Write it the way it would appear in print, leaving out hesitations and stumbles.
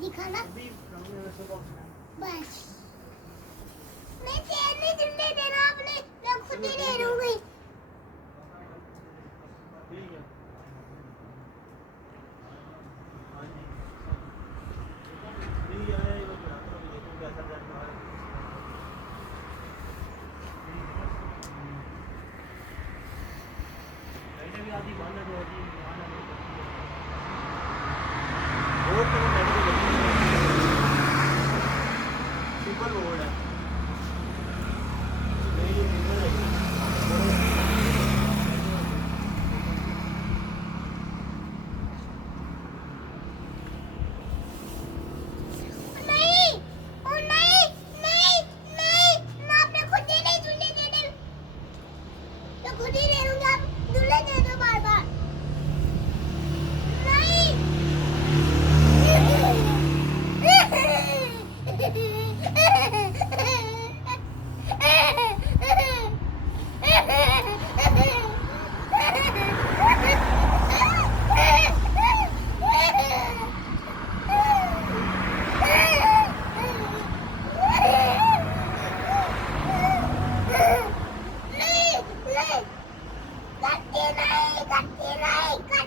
दिखाना बस मैं तेल नहीं जुड़ने देना आपने मैं खुद ही ले लूंगी नहीं ओ नहीं नहीं नहीं मैं आपने खुद ही नहीं जुड़ने देने मैं खुद ही ले लूंगी आप जुड़ने दे दो बार बार नहीं नहीं नहीं करती नहीं